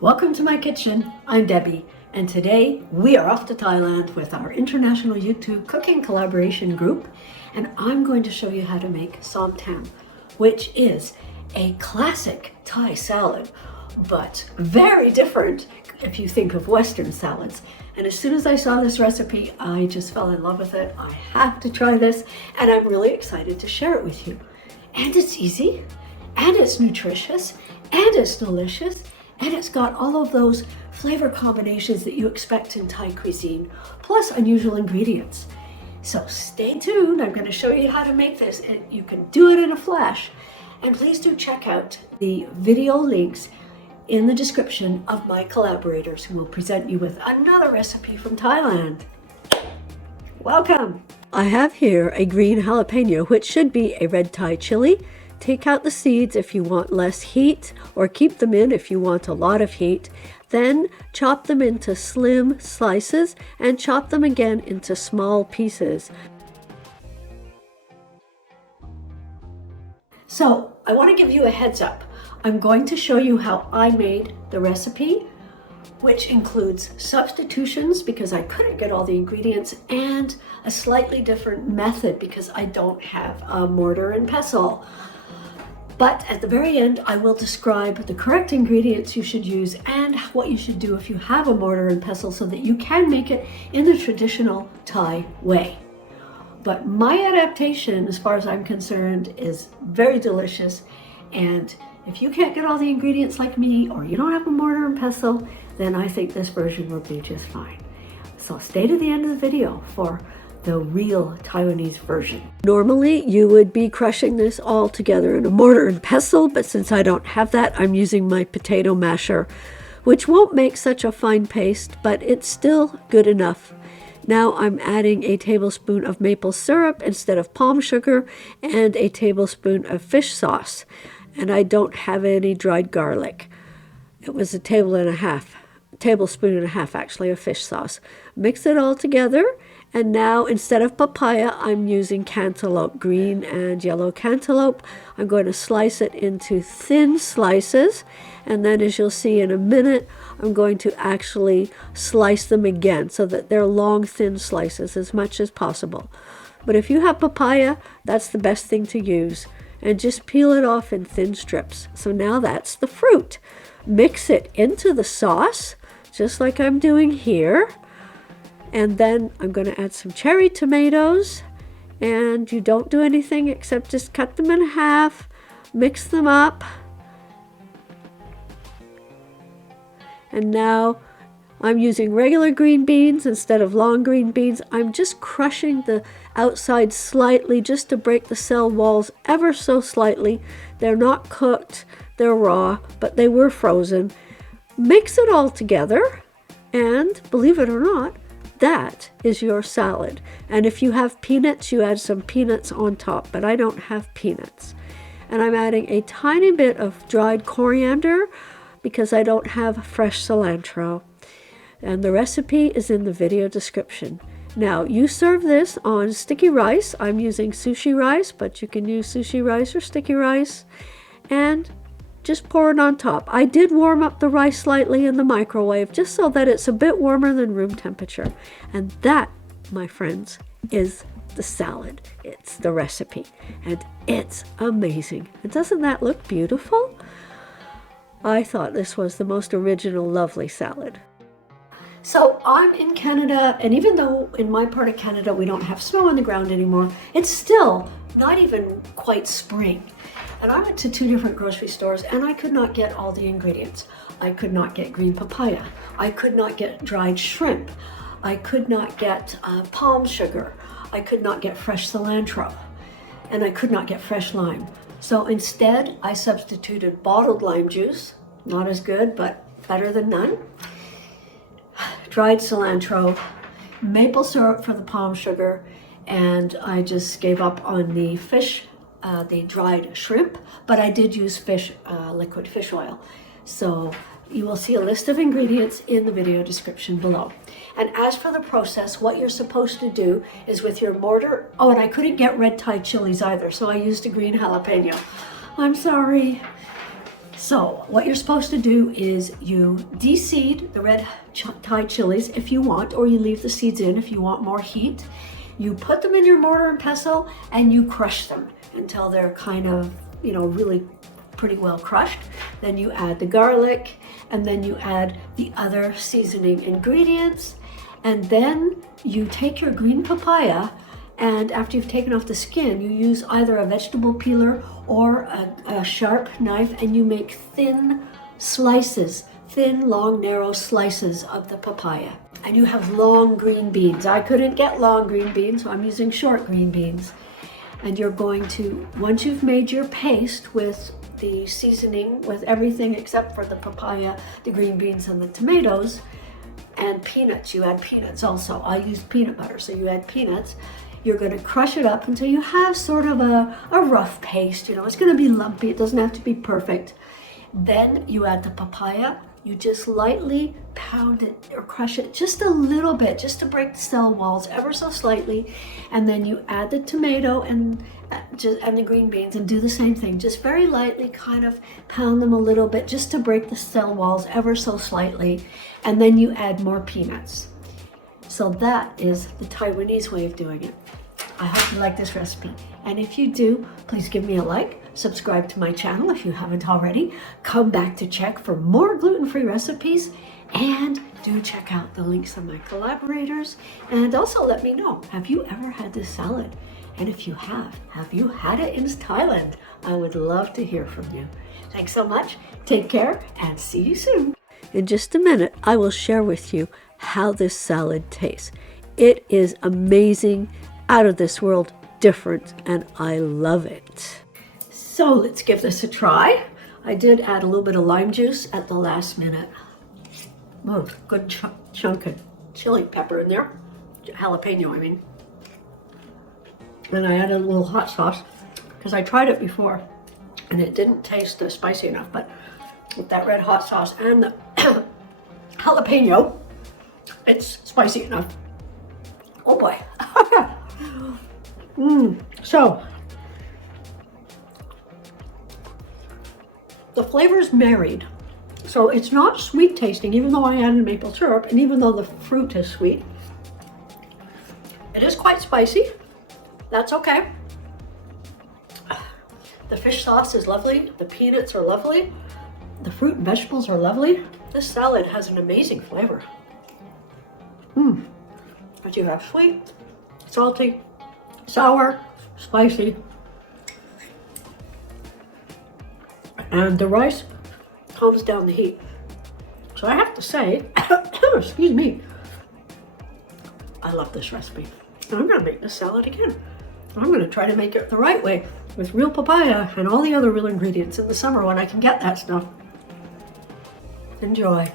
Welcome to my kitchen. I'm Debbie, and today we are off to Thailand with our international YouTube cooking collaboration group, and I'm going to show you how to make Som Tam, which is a classic Thai salad, but very different if you think of Western salads. And as soon as I saw this recipe, I just fell in love with it. I have to try this, and I'm really excited to share it with you. And it's easy, and it's nutritious, and it's delicious, and it's got all of those flavor combinations that you expect in Thai cuisine, plus unusual ingredients. So stay tuned. I'm going to show you how to make this, and you can do it in a flash. And please do check out the video links in the description of my collaborators who will present you with another recipe from Thailand. Welcome! I have here a green jalapeno, which should be a red Thai chili. Take out the seeds if you want less heat, or keep them in if you want a lot of heat. Then chop them into slim slices and chop them again into small pieces. So I want to give you a heads up. I'm going to show you how I made the recipe, which includes substitutions because I couldn't get all the ingredients, and a slightly different method because I don't have a mortar and pestle. But at the very end, I will describe the correct ingredients you should use and what you should do if you have a mortar and pestle so that you can make it in the traditional Thai way. But my adaptation, as far as I'm concerned, is very delicious. And if you can't get all the ingredients like me, or you don't have a mortar and pestle, then I think this version will be just fine. So stay to the end of the video for the real Taiwanese version. Normally you would be crushing this all together in a mortar and pestle, but since I don't have that, I'm using my potato masher, which won't make such a fine paste, but it's still good enough. Now I'm adding a tablespoon of maple syrup instead of palm sugar and a tablespoon of fish sauce. And I don't have any dried garlic. It was a tablespoon and a half actually of fish sauce. Mix it all together. And now, instead of papaya, I'm using cantaloupe, green and yellow cantaloupe. I'm going to slice it into thin slices. And then, as you'll see in a minute, I'm going to actually slice them again so that they're long, thin slices as much as possible. But if you have papaya, that's the best thing to use. And just peel it off in thin strips. So now that's the fruit. Mix it into the sauce, just like I'm doing here. And then I'm going to add some cherry tomatoes, and you don't do anything except just cut them in half, mix them up. And now I'm using regular green beans instead of long green beans. I'm just crushing the outside slightly just to break the cell walls ever so slightly. They're not cooked, they're raw, but they were frozen. Mix it all together, and believe it or not, that is your salad. And if you have peanuts, you add some peanuts on top, but I don't have peanuts. And I'm adding a tiny bit of dried coriander because I don't have fresh cilantro. And the recipe is in the video description. Now, you serve this on sticky rice. I'm using sushi rice, but you can use sushi rice or sticky rice. And just pour it on top. I did warm up the rice slightly in the microwave just so that it's a bit warmer than room temperature. And that, my friends, is the salad. It's the recipe. And it's amazing. And doesn't that look beautiful? I thought this was the most original, lovely salad. So I'm in Canada, and even though in my part of Canada we don't have snow on the ground anymore, it's still not even quite spring. And I went to 2 different grocery stores, and I could not get all the ingredients. I could not get green papaya. I could not get dried shrimp. I could not get palm sugar. I could not get fresh cilantro. And I could not get fresh lime. So instead, I substituted bottled lime juice. Not as good, but better than none. Dried cilantro, maple syrup for the palm sugar, and I just gave up on the fish, the dried shrimp, but I did use liquid fish oil. So you will see a list of ingredients in the video description below. And as for the process, what you're supposed to do is with your mortar, oh, and I couldn't get red Thai chilies either, so I used a green jalapeno. I'm sorry. So what you're supposed to do is you de-seed the red Thai chilies if you want, or you leave the seeds in if you want more heat. You put them in your mortar and pestle and you crush them until they're kind of, you know, really pretty well crushed. Then you add the garlic, and then you add the other seasoning ingredients. And then you take your green papaya, and after you've taken off the skin, you use either a vegetable peeler or a sharp knife, and you make thin slices, thin, long, narrow slices of the papaya. And you have long green beans. I couldn't get long green beans, so I'm using short green beans. And you're going to, once you've made your paste with the seasoning, with everything except for the papaya, the green beans, and the tomatoes, and peanuts, you add peanuts also. I used peanut butter, so you add peanuts. You're going to crush it up until you have sort of a rough paste. You know, it's going to be lumpy. It doesn't have to be perfect. Then you add the papaya. You just lightly pound it or crush it just a little bit, just to break the cell walls ever so slightly. And then you add the tomato and the green beans and do the same thing. Just very lightly kind of pound them a little bit just to break the cell walls ever so slightly. And then you add more peanuts. So that is the Taiwanese way of doing it. I hope you like this recipe. And if you do, please give me a like, subscribe to my channel if you haven't already, come back to check for more gluten-free recipes, and do check out the links of my collaborators. And also let me know, have you ever had this salad? And if you have you had it in Thailand? I would love to hear from you. Thanks so much, take care, and see you soon. In just a minute, I will share with you how this salad tastes. It is amazing, out of this world, different, and I love it. So let's give this a try. I did add a little bit of lime juice at the last minute. Oh, good chunk of chili pepper in there. Jalapeno, I mean. And I added a little hot sauce because I tried it before and it didn't taste spicy enough, but with that red hot sauce and the jalapeno, it's spicy enough. Oh boy. So the flavors married. So it's not sweet tasting, even though I added maple syrup, and even though the fruit is sweet. It is quite spicy. That's okay. The fish sauce is lovely. The peanuts are lovely. The fruit and vegetables are lovely. This salad has an amazing flavor. But you have sweet, salty, sour, spicy, and the rice calms down the heat. So I have to say, excuse me, I love this recipe. And I'm gonna make this salad again. I'm gonna try to make it the right way with real papaya and all the other real ingredients in the summer when I can get that stuff. Enjoy.